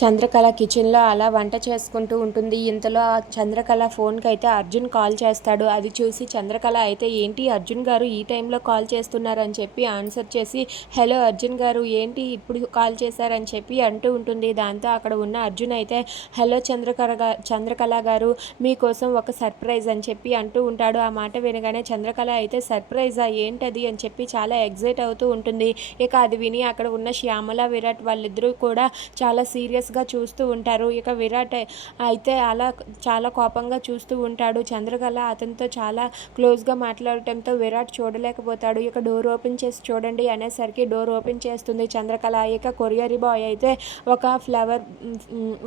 చంద్రకళ కిచెన్లో అలా వంట చేసుకుంటూ ఉంటుంది. ఇంతలో ఆ చంద్రకళ ఫోన్కి అయితే అర్జున్ కాల్ చేస్తాడు. అది చూసి చంద్రకళ అయితే ఏంటి అర్జున్ గారు ఈ టైంలో కాల్ చేస్తున్నారని చెప్పి ఆన్సర్ చేసి హలో అర్జున్ గారు ఏంటి ఇప్పుడు కాల్ చేశారని చెప్పి అంటూ ఉంటుంది. దాంతో అక్కడ ఉన్న అర్జున్ అయితే హలో చంద్రకళ చంద్రకళ గారు మీకోసం ఒక సర్ప్రైజ్ అని చెప్పి అంటూ ఉంటాడు. ఆ మాట వినగానే చంద్రకళ అయితే సర్ప్రైజా? ఏంటది? అని చెప్పి చాలా ఎగ్జైట్ అవుతూ ఉంటుంది. ఇక అది విని అక్కడ ఉన్న శ్యామల విరాట్ వాళ్ళిద్దరూ కూడా చాలా సీరియస్ సీరియస్గా చూస్తూ ఉంటారు. ఇక విరాట్ అయితే అలా చాలా కోపంగా చూస్తూ ఉంటాడు. చంద్రకళ అతనితో చాలా క్లోజ్గా మాట్లాడటంతో విరాట్ చూడలేకపోతాడు. ఇక డోర్ ఓపెన్ చేసి చూడండి అనేసరికి డోర్ ఓపెన్ చేస్తుంది చంద్రకళ. ఇక కొరియర్ బాయ్ అయితే ఒక ఫ్లవర్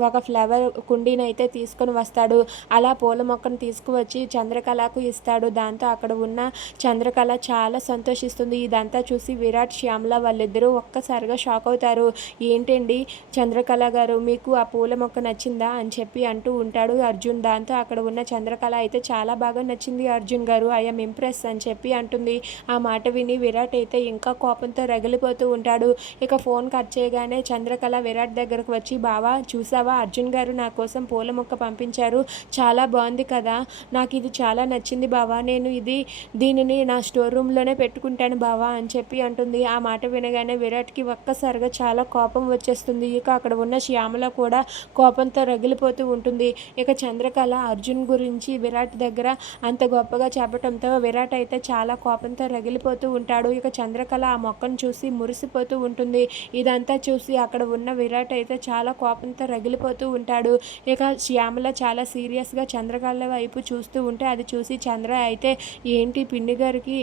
ఒక ఫ్లవర్ కుండీని అయితే తీసుకొని వస్తాడు. అలా పూల మొక్కను తీసుకువచ్చి చంద్రకళకు ఇస్తాడు. దాంతో అక్కడ ఉన్న చంద్రకళ చాలా సంతోషిస్తుంది. ఇదంతా చూసి విరాట్ శ్యామల వాళ్ళిద్దరూ ఒక్కసారిగా షాక్ అవుతారు. ఏంటండి చంద్రకళ గారు మీకు ఆ పూల మొక్క నచ్చిందా? అని చెప్పి అంటూ ఉంటాడు అర్జున్. దాంతో అక్కడ ఉన్న చంద్రకళ అయితే చాలా బాగా నచ్చింది అర్జున్ గారు. ఐఎమ్ ఇంప్రెస్ అని చెప్పి అంటుంది. ఆ మాట విని విరాట్ అయితే ఇంకా కోపంతో రగిలిపోతూ ఉంటాడు. ఇక ఫోన్ కట్ చేయగానే చంద్రకళ విరాట్ దగ్గరకు వచ్చి బావా చూసావా? అర్జున్ గారు నా కోసం పూల మొక్క పంపించారు. చాలా బాగుంది కదా? నాకు ఇది చాలా నచ్చింది బావా. నేను ఇది దీనిని నా స్టోర్ రూమ్లోనే పెట్టుకుంటాను బావా అని చెప్పి అంటుంది. ఆ మాట వినగానే విరాట్కి ఒక్కసారిగా చాలా కోపం వచ్చేస్తుంది. ఇక అక్కడ ఉన్న శ్యామల కూడా కోపంతో రగిలిపోతూ ఉంటుంది. ఇక చంద్రకళ అర్జున్ గురించి విరాట్ దగ్గర అంత గొప్పగా చెప్పడంతో విరాట్ అయితే చాలా కోపంతో రగిలిపోతూ ఉంటాడు. ఇక చంద్రకళ ఆ మొక్కను చూసి మురిసిపోతూ ఉంటుంది. ఇదంతా చూసి అక్కడ ఉన్న విరాట్ అయితే చాలా కోపంతో రగిలిపోతూ ఉంటాడు. ఇక శ్యామల చాలా సీరియస్గా చంద్రకళ వైపు చూస్తూ ఉంటే అది చూసి చంద్ర అయితే ఏంటి పిన్ని గారికి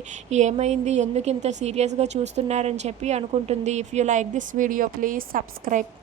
ఏమైంది? ఎందుకు ఇంత సీరియస్గా చూస్తున్నారని చెప్పి అనుకుంటుంది. If you like this video please subscribe